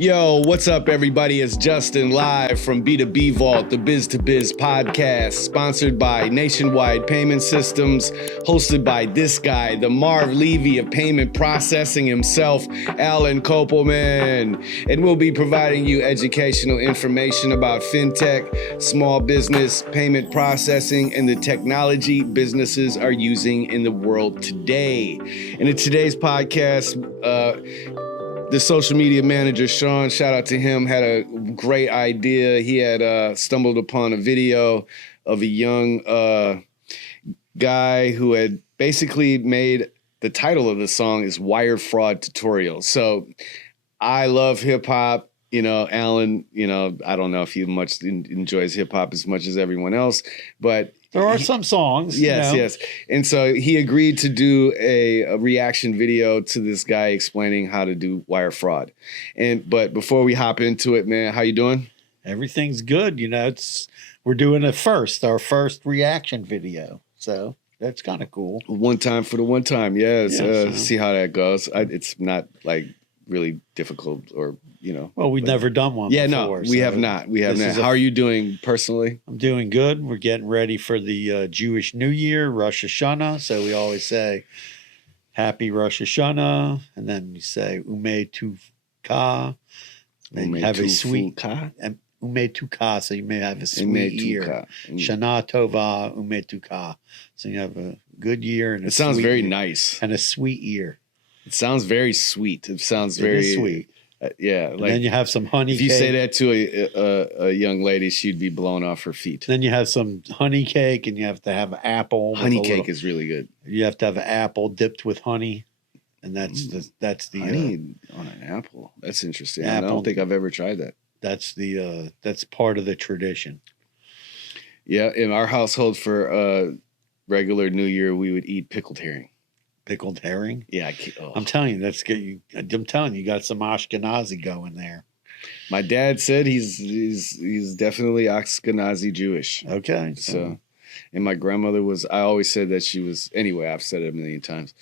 Yo, what's up, everybody? It's Justin live from B2B Vault, the Biz to Biz podcast, sponsored by Nationwide Payment Systems, hosted by this guy, the Marv Levy of payment processing himself, Alan Kopelman. And we'll be providing you educational information about fintech, small business, payment processing, and the technology businesses are using in the world today. And in today's podcast, the social media manager, Sean, shout out to him, had a great idea. He had stumbled upon a video of a young guy who had basically made, the title of the song is Wire Fraud Tutorial. So I love hip hop. You know, Alan, I don't know if he much enjoys hip hop as much as everyone else, but there are some songs. Yes. And so he agreed to do a reaction video to this guy explaining how to do wire fraud. But before we hop into it, man, how you doing? Everything's good. We're doing our first reaction video. So that's kind of cool. One time for the one time. Yes. See how that goes. It's not like really difficult or, Well, we've never done one before. No, we have not. How are you doing personally? I'm doing good. We're getting ready for the Jewish New Year, Rosh Hashanah. So we always say, Happy Rosh Hashanah. And then we say, Ume Tuvka. And have a sweet Ume Tuka. So you may have a sweet year. Shana Tova, Ume Tuka. So you have a good year. And it sounds very nice. And a sweet year. It sounds very sweet. It sounds very sweet. Yeah, and then you have some honey cake. If you say that to a young lady, she'd be blown off her feet. Then you have some honey cake, and you have to have apple. Honey cake is really good. You have to have an apple dipped with honey, and that's the honey on an apple. That's interesting. I don't think I've ever tried that. That's part of the tradition. Yeah, in our household for regular New Year, we would eat pickled herring. Pickled herring? Yeah. I'm telling you, that's good. I'm telling you, got some Ashkenazi going there. My dad said he's definitely Ashkenazi Jewish. Okay. So, and my grandmother was, I always said that she was, anyway, I've said it a million times.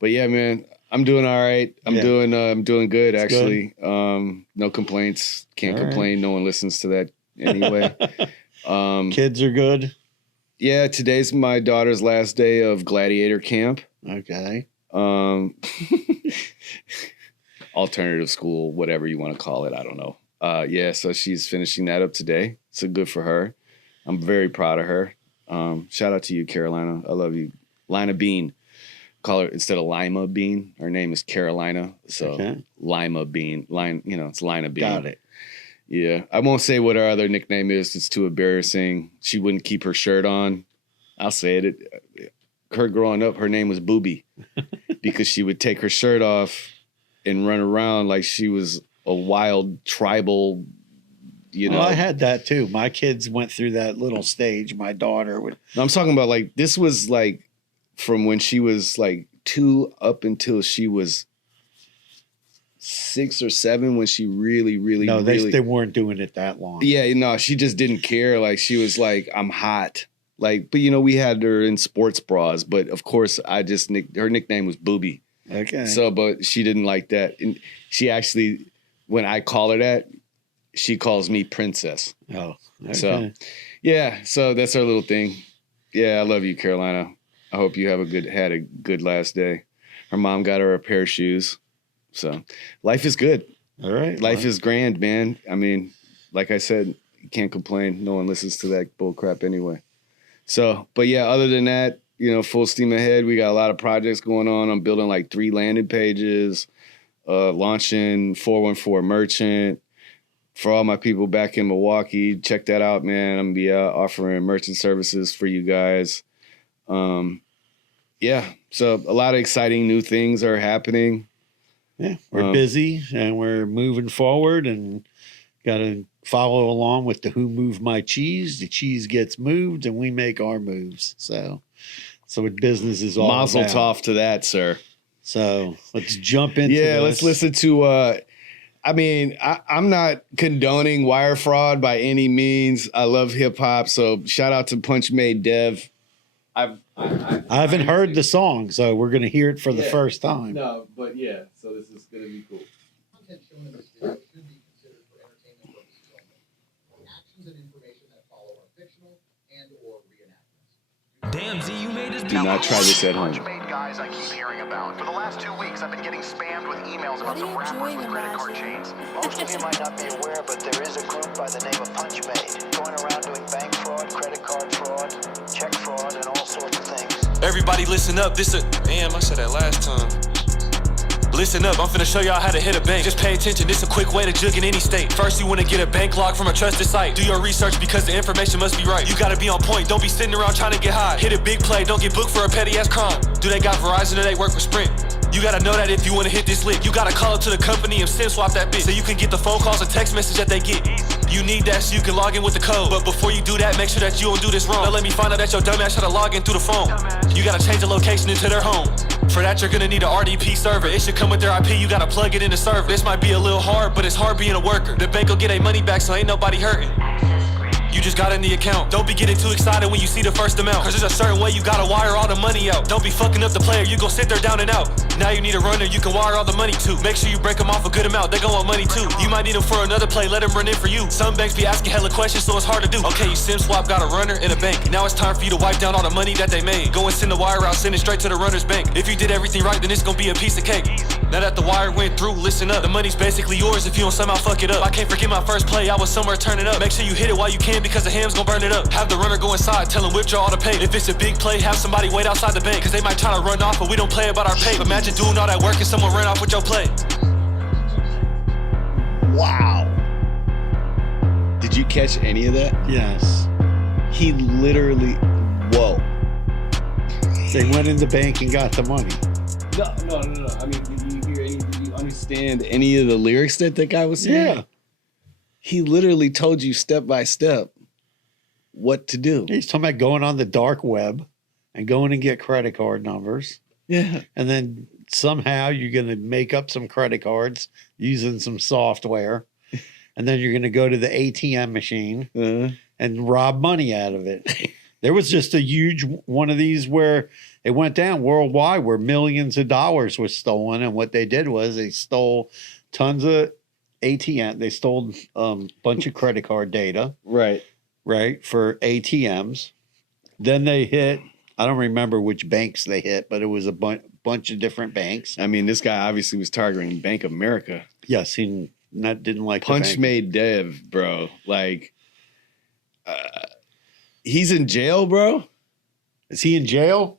But yeah, man, I'm doing all right. I'm doing good, it's actually. Good. No complaints. Can't complain. Right. No one listens to that anyway. Kids are good. Yeah, today's my daughter's last day of gladiator camp. Okay. Alternative school, whatever you want to call it. I don't know. So she's finishing that up today. So good for her. I'm very proud of her. Shout out to you, Carolina. I love you. Lima Bean. Call her instead of Lima Bean. Her name is Carolina. So Lima Bean. It's Lina Bean. Got it. Yeah. I won't say what her other nickname is. It's too embarrassing. She wouldn't keep her shirt on. I'll say it. Her growing up, her name was Booby because she would take her shirt off and run around like she was a wild tribal, Well, I had that too. My kids went through that little stage. My daughter would. I'm talking about like, this was like from when she was like 2 up until she was 6 or 7 when she really. No, they weren't doing it that long. Yeah, no, she just didn't care. Like she was like, I'm hot. Like, but we had her in sports bras, but of course her nickname was Booby. Okay. So, but she didn't like that. And she actually, when I call her that, she calls me Princess. Oh, okay. So yeah. So that's our little thing. Yeah. I love you, Carolina. I hope you had a good last day. Her mom got her a pair of shoes. So life is good. All right. Life is grand, man. I mean, like I said, you can't complain. No one listens to that bull crap anyway. So, but yeah, other than that, full steam ahead. We got a lot of projects going on. I'm building like 3 landing pages, launching 414 Merchant. For all my people back in Milwaukee, check that out, man. I'm going to be offering merchant services for you guys. Yeah, so a lot of exciting new things are happening. Yeah, we're busy and we're moving forward and got to follow along with the Who Moved My Cheese. The cheese gets moved and we make our moves. So what business is all Mazel about. tov to that, sir. So let's jump into this. Let's listen to I'm not condoning wire fraud by any means. I love hip hop. So shout out to Punchmade Dev. I haven't heard the song, so we're going to hear it for the first time. No, but yeah, so this is going to be cool. Do not try this at home. Punchmade guys I keep hearing about. For the last 2 weeks, I've been getting spammed with emails about some rappers with credit card chains. Most of you might not be aware, but there is a group by the name of Punchmade going around doing bank fraud, credit card fraud, check fraud, and all sorts of things. Everybody listen up, damn, I said that last time. Listen up, I'm finna show y'all how to hit a bank. Just pay attention, this a quick way to jug in any state. First, you wanna get a bank log from a trusted site. Do your research because the information must be right. You gotta be on point, don't be sitting around trying to get high. Hit a big play, don't get booked for a petty ass crime. Do they got Verizon or they work with Sprint? You gotta know that if you wanna hit this lick. You gotta call up to the company and SIM swap that bitch, so you can get the phone calls and text message that they get. You need that so you can log in with the code. But before you do that, make sure that you don't do this wrong. Now let me find out that your dumbass tried to log in through the phone. You gotta change the location into their home. For that, you're gonna need an RDP server. It should come with their IP, you gotta plug it in the server. This might be a little hard, but it's hard being a worker. The bank will get their money back, so ain't nobody hurting. You just got in the account. Don't be getting too excited when you see the first amount, cause there's a certain way you gotta wire all the money out. Don't be fucking up the player, you gon' sit there down and out. Now you need a runner you can wire all the money to. Make sure you break them off a good amount, they gon' want money too. You might need them for another play, let them run in for you. Some banks be asking hella questions, so it's hard to do. Okay, you SIM swap, got a runner in a bank. Now it's time for you to wipe down all the money that they made. Go and send the wire out, send it straight to the runner's bank. If you did everything right, then it's gonna be a piece of cake. Now that the wire went through, listen up. The money's basically yours if you don't somehow fuck it up. I can't forget my first play, I was somewhere turning up. Make sure you hit it while you can because the ham's gonna burn it up. Have the runner go inside, tell him withdraw all the pay. If it's a big play, have somebody wait outside the bank, cause they might try to run off, but we don't play about our pay. Imagine doing all that work and someone ran off with your play. Wow. Did you catch any of that? Yes. He literally, whoa. They went in the bank and got the money. No. I mean, did you understand any of the lyrics that guy was saying? Yeah. He literally told you step by step what to do. He's talking about going on the dark web and going and get credit card numbers. Yeah. And then somehow you're going to make up some credit cards using some software. And then you're going to go to the ATM machine and rob money out of it. There was just a huge one of these where it went down worldwide where millions of dollars was stolen. And what they did was they stole tons of ATM. They stole a bunch of credit card data. Right. For ATMs. Then they hit, I don't remember which banks they hit, but it was a bunch of different banks. I mean, this guy obviously was targeting Bank of America. Yes, he didn't like Punchmade Dev, bro. Like, he's in jail, bro? Is he in jail?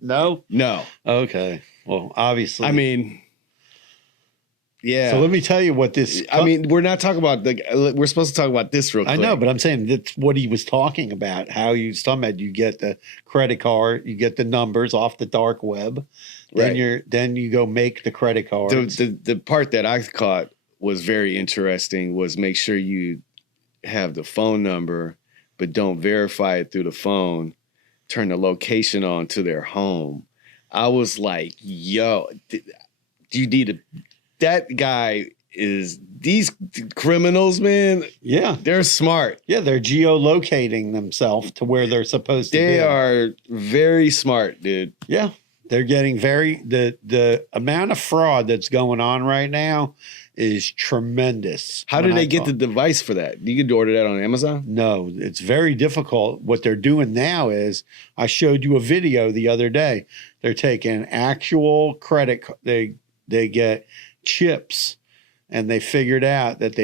No? No. Okay. Well, obviously. I mean, yeah. So let me tell you what this. I mean, we're not talking about we're supposed to talk about this real quick. I know, but I'm saying that's what he was talking about. How he was talking about you get the credit card, you get the numbers off the dark web, then you go make the credit card. The part that I caught was very interesting. Was make sure you have the phone number, but don't verify it through the phone. Turn the location on to their home. I was like, yo, do you need a? That guy is, these criminals, man. Yeah. They're smart. Yeah, they're geolocating themselves to where they're supposed to be. They are very smart, dude. Yeah. They're getting the amount of fraud that's going on right now is tremendous. How did they get the device for that? You could order that on Amazon? No, it's very difficult. What they're doing now is, I showed you a video the other day. They're taking actual credit, they get chips, and they figured out that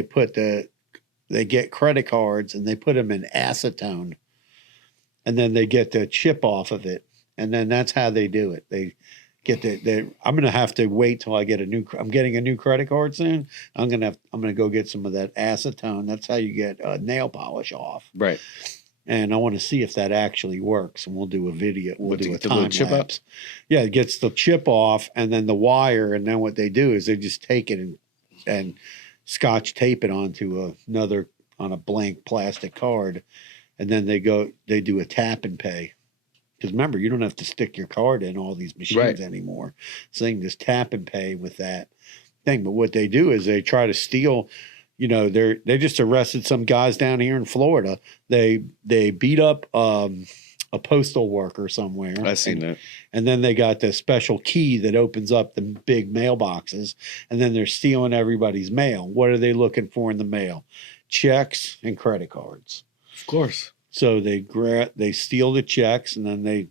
they get credit cards and they put them in acetone, and then they get the chip off of it, and then that's how they do it. They get I'm gonna have to wait till I get I'm getting a new credit card soon. I'm gonna go get some of that acetone. That's how you get nail polish off. Right. And I want to see if that actually works. And we'll do a video. We'll do a time chip lapse. Yeah, it gets the chip off and then the wire. And then what they do is they just take it and scotch tape it onto on a blank plastic card. And then they do a tap and pay. Because remember, you don't have to stick your card in all these machines anymore. So they can just tap and pay with that thing. But what they do is they try to steal. You know, they just arrested some guys down here in Florida. They beat up a postal worker somewhere. I seen that. And then they got the special key that opens up the big mailboxes. And then they're stealing everybody's mail. What are they looking for in the mail? Checks and credit cards. Of course. So they steal the checks, and then they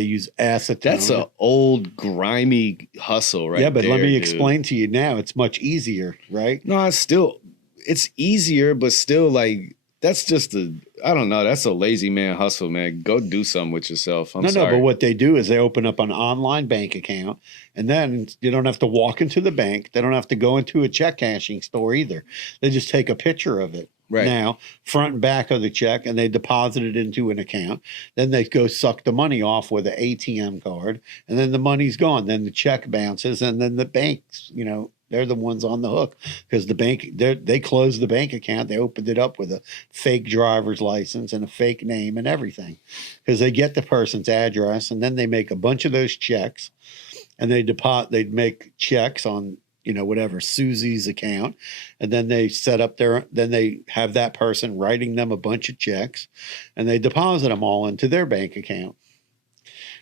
use acetone. That's an old grimy hustle, right? Yeah, but let me dude. explain to you now. It's much easier, right? No, it's easier, but still, like, that's just I don't know. That's a lazy man hustle, man. Go do something with yourself. I'm sorry. No, but what they do is they open up an online bank account, and then you don't have to walk into the bank. They don't have to go into a check cashing store either. They just take a picture of it. Right. Now, front and back of the check, and they deposit it into an account. Then they go suck the money off with an ATM card, and then the money's gone. Then the check bounces, and then the banks, they're the ones on the hook because the bank, they closed the bank account. They opened it up with a fake driver's license and a fake name and everything because they get the person's address, and then they make a bunch of those checks, and they'd make checks on whatever Susie's account, and then they then they have that person writing them a bunch of checks, and they deposit them all into their bank account.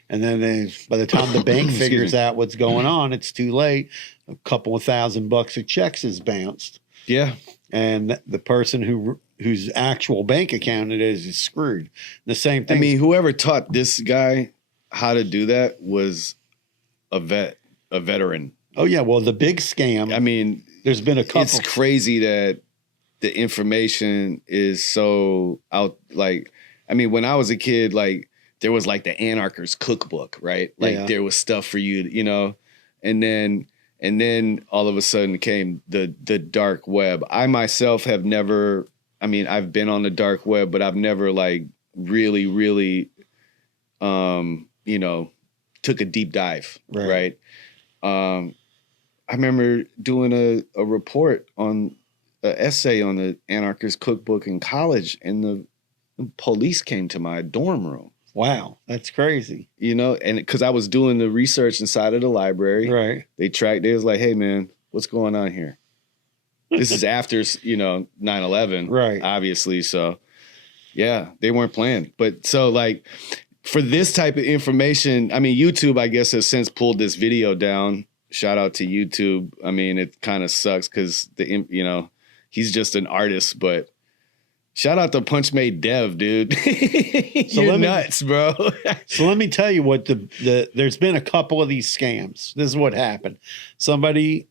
And then by the time the bank figures out what's going on, it's too late. A couple of $1,000 of checks is bounced. Yeah. And the person whose actual bank account it is screwed. The same thing. I mean, whoever taught this guy how to do that was a veteran. Oh, yeah. Well, the big scam. I mean, there's been a couple. It's crazy that the information is so out. Like, I mean, when I was a kid, like, there was like the Anarchist cookbook, right? Like there was stuff for you, and then all of a sudden came the dark web. I myself have never, I mean, I've been on the dark web, but I've never like really, took a deep dive, right? I remember doing a report on an essay on the Anarchist cookbook in college, and the police came to my dorm room. Wow, that's crazy. And because I was doing the research inside of the library. Right. They was like, hey, man, what's going on here? This is after, 9/11. Right. Obviously. So, yeah, they weren't playing. But so, like, for this type of information, I mean, YouTube, I guess, has since pulled this video down. Shout out to YouTube. I mean, it kind of sucks because, he's just an artist, but shout out to Punchmade Dev, dude. You're nuts, bro. So let me tell you what there's been a couple of these scams. This is what happened. Somebody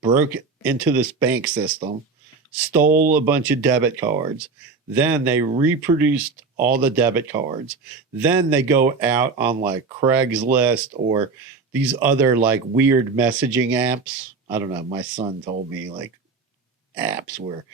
broke into this bank system, stole a bunch of debit cards. Then they reproduced all the debit cards. Then they go out on like Craigslist or these other like weird messaging apps. I don't know. My son told me like apps where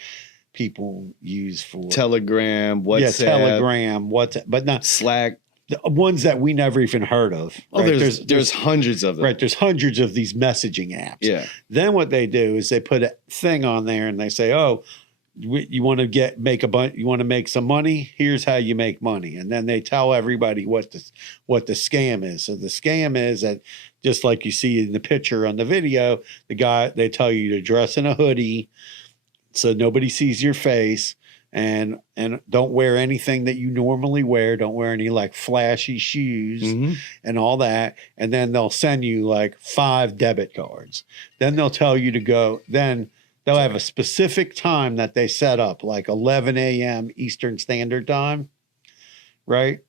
people use for Telegram, WhatsApp. Yeah, Telegram, WhatsApp, but not Slack. The ones that we never even heard of. Oh, right? there's hundreds of them. Right, there's hundreds of these messaging apps. Yeah. Then what they do is they put a thing on there and they say, "Oh, you want to you want to make some money? Here's how you make money." And then they tell everybody what the scam is. So the scam is that, just like you see in the picture on the video, they tell you to dress in a hoodie so nobody sees your face, and don't wear anything that you normally wear. Don't wear any like flashy shoes and all that. And then they'll send you like 5 debit cards. Then they'll tell you to go. Then they'll have a specific time that they set up, like 11 a.m. Eastern Standard Time, right?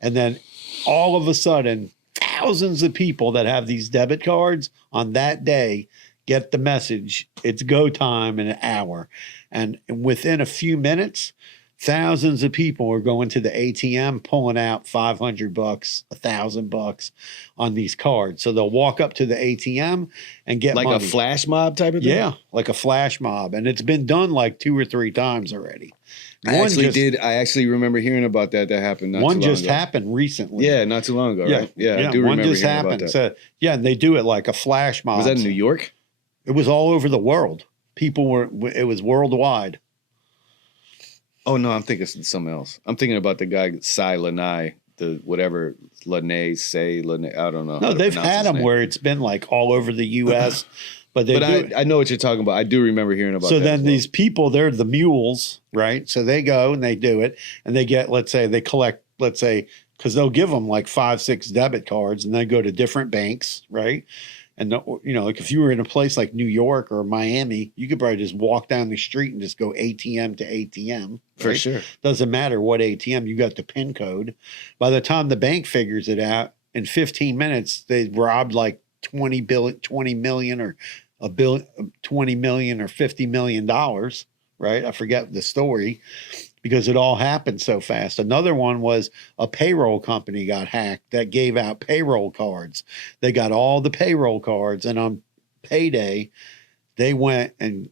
And then all of a sudden, thousands of people that have these debit cards on that day get the message. It's go time in an hour. And within a few minutes, thousands of people are going to the ATM, pulling out $500, $1,000 on these cards. So they'll walk up to the ATM and get like money. A flash mob type of thing? Yeah, like a flash mob. And it's been done like 2 or 3 times already. I actually remember hearing about that. That happened not too long ago. One just happened recently. Yeah, not too long ago, right? Yeah, I do one remember just hearing happened. about that. So, yeah, and they do it like a flash mob. Was that in New York? It was all over the world. It was worldwide. Oh, no, I'm thinking something else. I'm thinking about the guy, Sai Lanai, I don't know. No, they've had them where it's been like all over the U.S., but I know what you're talking about. I do remember hearing about that. So then these people, they're the mules, right? So they go and they do it, and they get, because they'll give them like 5, 6 debit cards, and they go to different banks, right? And like if you were in a place like New York or Miami, you could probably just walk down the street and just go ATM to ATM. For right? sure. Doesn't matter what ATM, you got the PIN code. By the time the bank figures it out, in 15 minutes, they robbed like 20 million or a billion, 20 million or $50 million, right? I forget the story because it all happened so fast. Another one was a payroll company got hacked that gave out payroll cards. They got all the payroll cards, and on payday, they went and,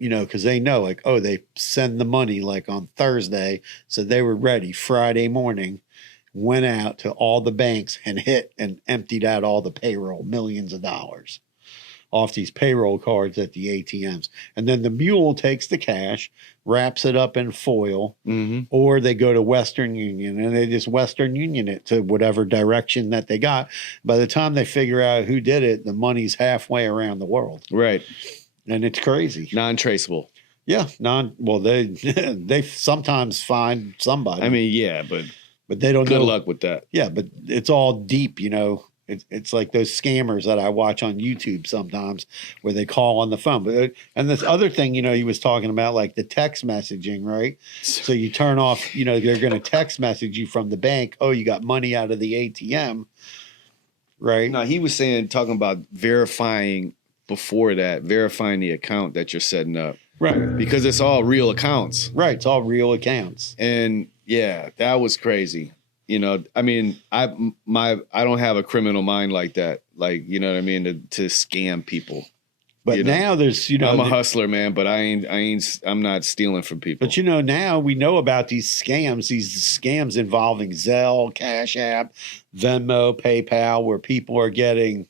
because they know like, oh, they send the money like on Thursday. So they were ready Friday morning, went out to all the banks and hit and emptied out all the payroll, millions of dollars off these payroll cards at the ATMs. And then the mule takes the cash, wraps it up in foil, or they go to Western Union and they just Western Union it to whatever direction that they got. By the time they figure out who did it, the money's halfway around the world. Right. And it's crazy. Non-traceable. Yeah. They sometimes find somebody. I mean, yeah, but they don't know. Good luck with that. Yeah, but it's all deep, It's like those scammers that I watch on YouTube sometimes where they call on the phone. But and this other thing, he was talking about like the text messaging, right? So you turn off, they're going to text message you from the bank. Oh, you got money out of the ATM, right? No, he was talking about verifying the account that you're setting up. Right. Because it's all real accounts. Right. It's all real accounts. And yeah, that was crazy. I mean, I don't have a criminal mind like that. Like, you know what I mean? To scam people. But now there's, I'm a hustler, man, but I'm not stealing from people. But now we know about these scams involving Zelle, Cash App, Venmo, PayPal, where people are getting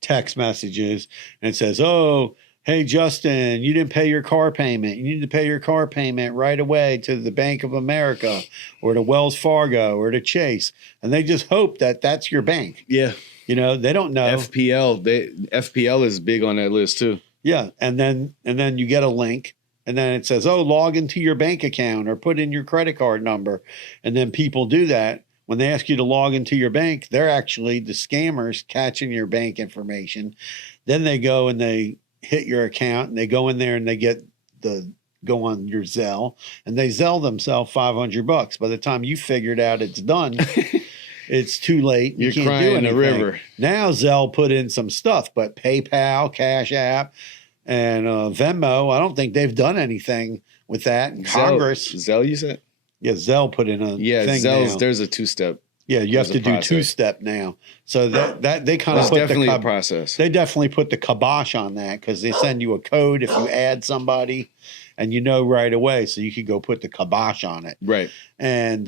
text messages and it says, oh, hey, Justin, you didn't pay your car payment. You need to pay your car payment right away to the Bank of America or to Wells Fargo or to Chase. And they just hope that that's your bank. Yeah. They don't know. FPL is big on that list too. Yeah. And then you get a link and then it says, oh, log into your bank account or put in your credit card number. And then people do that. When they ask you to log into your bank, they're actually the scammers catching your bank information. Then they go and they hit your account and they go in there and they go on your Zelle and they Zelle themselves $500. By the time you figured out it's done, it's too late. You're can't crying do in the anything. river. Now Zelle put in some stuff, but PayPal, Cash App, and Venmo, I don't think they've done anything with that. And Congress. Zelle, you said? Yeah, Zelle put in a thing Zelle's, now. there's a two-step. Yeah, you have to do process. two-step now. So that they kind of That's put definitely the a process. They definitely put the kibosh on that because they send you a code if you add somebody, and right away, so you could go put the kibosh on it. Right. And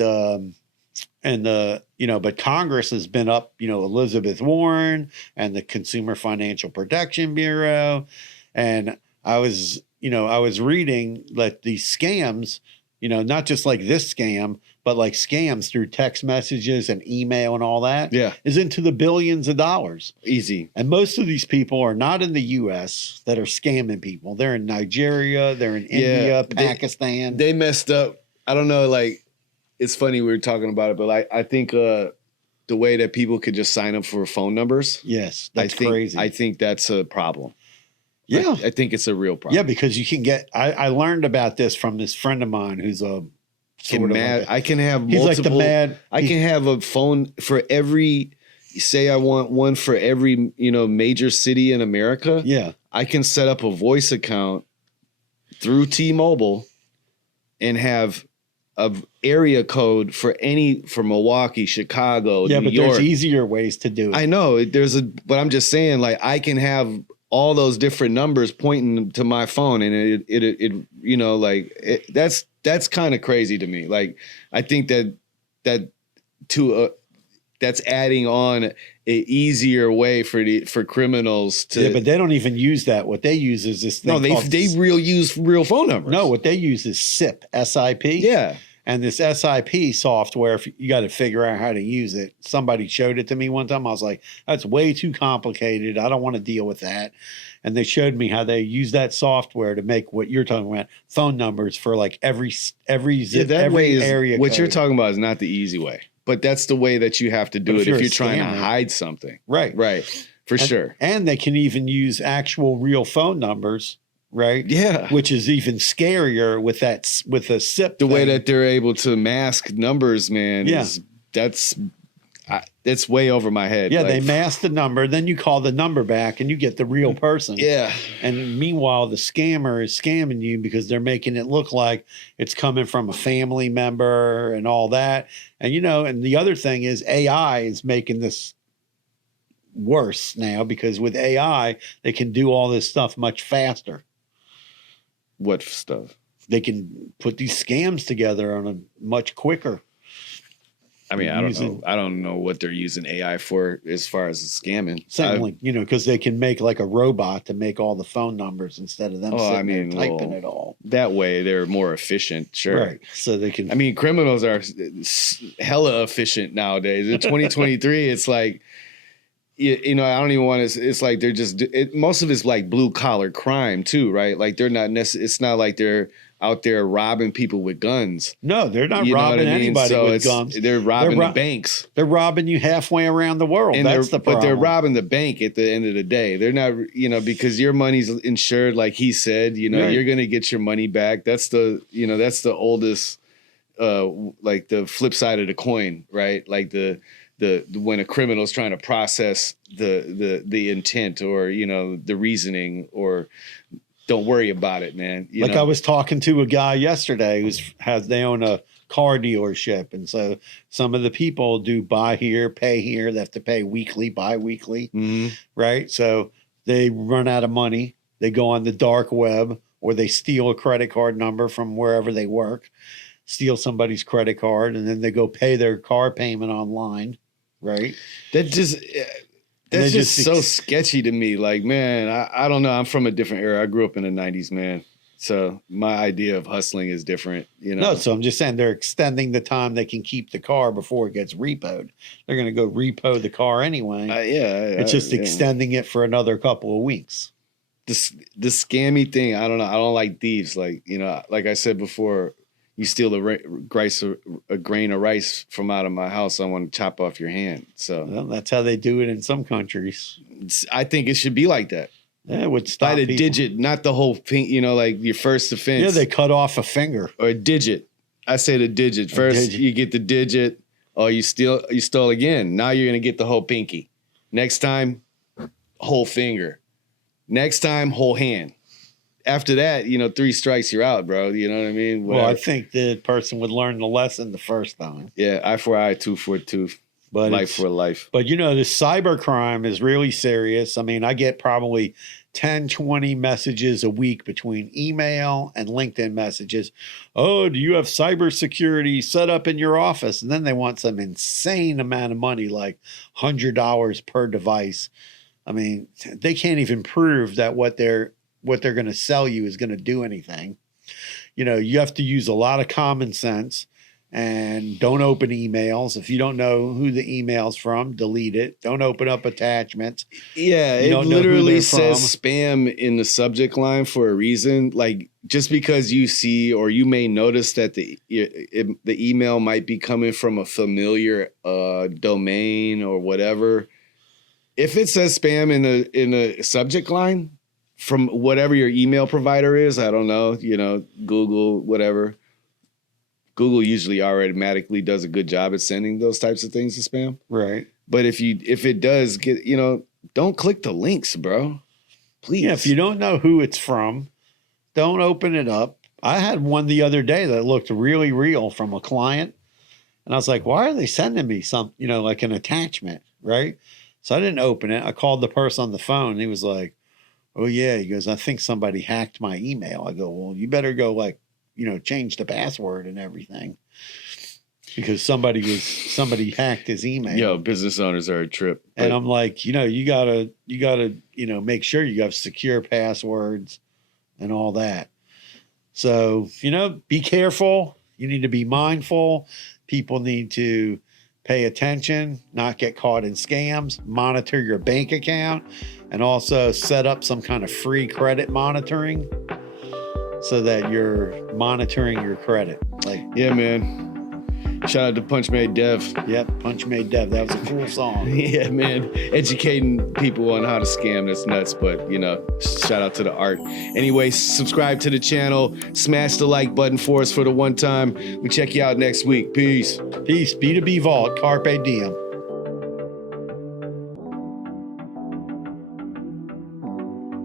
but Congress has been up, Elizabeth Warren and the Consumer Financial Protection Bureau, and I was reading like these scams, not just like this scam, but like scams through text messages and email and all that is into the billions of dollars. Easy. And most of these people are not in the U.S. that are scamming people. They're in Nigeria, they're in India, Pakistan. They messed up. I don't know, like, it's funny we were talking about it, but I think the way that people could just sign up for phone numbers. Yes, that's crazy. I think that's a problem. Yeah. I think it's a real problem. Yeah, because you can get, I learned about this from this friend of mine who's I can have multiple. He's like the mad. I can have a phone for every. Say I want one for every major city in America. Yeah, I can set up a voice account through T-Mobile and have a area code for Milwaukee, Chicago, New but York. There's easier ways to do it. I know but I'm just saying, like, I can have all those different numbers pointing to my phone, and that's kind of crazy to me. Like, I think that's adding on an easier way for criminals to. Yeah, but they don't even use that. What they use is this thing. No, they use real phone numbers. No, what they use is SIP, S-I-P. Yeah. And this SIP software, if you got to figure out how to use it. Somebody showed it to me one time. I was like, that's way too complicated. I don't want to deal with that. And they showed me how they use that software to make what you're talking about, phone numbers for like every zip, every area. What code. you're talking about is not the easy way. but that's the way that you have to do But it if if you're you're trying to a scammer- hide something. Right. For sure. And they can even use actual real phone numbers, right? Yeah. Which is even scarier with a SIP. The way thing. that they're able to mask numbers, man, Yeah. that's way over my head. Yeah, Like, they mask the number, then you call the number back and you get the real person. Yeah. And meanwhile, the scammer is scamming you because they're making it look like it's coming from a family member and all that. And, and the other thing is AI is making this worse now because with AI, they can do all this stuff much faster. What stuff? They can put these scams together on a much quicker. I mean, I don't know. I don't know what they're using AI for as far as scamming. Because they can make like a robot to make all the phone numbers instead of them sitting there typing it all. That way they're more efficient. Sure. Right. So they can. I mean, criminals are hella efficient nowadays. In 2023, it's like, I don't even want to. It's like they're just. Most of it's like blue collar crime too, right? Like they're not necessarily. It's not like they're out there robbing people with guns. No, they're not robbing anybody with guns. They're robbing the banks. They're robbing you halfway around the world. That's the problem. But they're robbing the bank at the end of the day. They're not, because your money's insured, like he said. Right. You're going to get your money back. That's that's the oldest, like the flip side of the coin, right? Like the when a criminal's trying to process the intent or the reasoning or. Don't worry about it, man. I was talking to a guy yesterday they own a car dealership. And so some of the people do buy here, pay here. They have to pay weekly, bi-weekly, right? So they run out of money. They go on the dark web or they steal a credit card number from wherever they work, steal somebody's credit card, and then they go pay their car payment online, right? That's just so sketchy to me. Like, man, I don't know. I'm from a different era. I grew up in the 90s, man. So my idea of hustling is different, No, so I'm just saying they're extending the time they can keep the car before it gets repoed. They're going to go repo the car anyway. It's just extending it for another couple of weeks. The scammy thing, I don't know. I don't like thieves. Like, like I said before, you steal a grain of rice from out of my house, I want to chop off your hand. So that's how they do it in some countries. I think it should be like that. Yeah, it would stop by the digit, not the whole thing. Like your first offense. Yeah, they cut off a finger or a digit. I say the digit first. You get the digit. Oh, you stole again. Now you're gonna get the whole pinky. Next time, whole finger. Next time, whole hand. After that, 3 strikes, you're out, bro. You know what I mean? Whatever. Well, I think the person would learn the lesson the first time. Yeah, eye for eye, tooth for tooth, life for life. But, the cyber crime is really serious. I mean, I get probably 10, 20 messages a week between email and LinkedIn messages. Oh, do you have cybersecurity set up in your office? And then they want some insane amount of money, like $100 per device. I mean, they can't even prove that what they're going to sell you is going to do anything. You have to use a lot of common sense and don't open emails. If you don't know who the email's from, delete it. Don't open up attachments. Yeah, it literally says spam in the subject line for a reason. Like just because you see or you may notice that the email might be coming from a familiar domain or whatever. If it says spam in a subject line, from whatever your email provider is, I don't know, Google, whatever. Google usually automatically does a good job at sending those types of things to spam. Right. But if it does get, don't click the links, bro. Please. Yeah, if you don't know who it's from, don't open it up. I had one the other day that looked really real from a client. And I was like, why are they sending me some, like an attachment, right? So I didn't open it. I called the person on the phone. And he was like, oh, yeah. He goes, I think somebody hacked my email. I go, well, you better go change the password and everything because somebody hacked his email. Yo, business owners are a trip. And I'm like, you gotta, make sure you have secure passwords and all that. So, be careful. You need to be mindful. People need to pay attention, not get caught in scams, monitor your bank account, and also set up some kind of free credit monitoring so that you're monitoring your credit. Yeah, man. Shout out to Punchmade Dev. Yep, Punchmade Dev. That was a cool song. Yeah, man. Educating people on how to scam, that's nuts. But, you know, shout out to the art. Anyway, subscribe to the channel. Smash the like button for us for the one time. We check you out next week. Peace. Peace. B2B Vault. Carpe diem.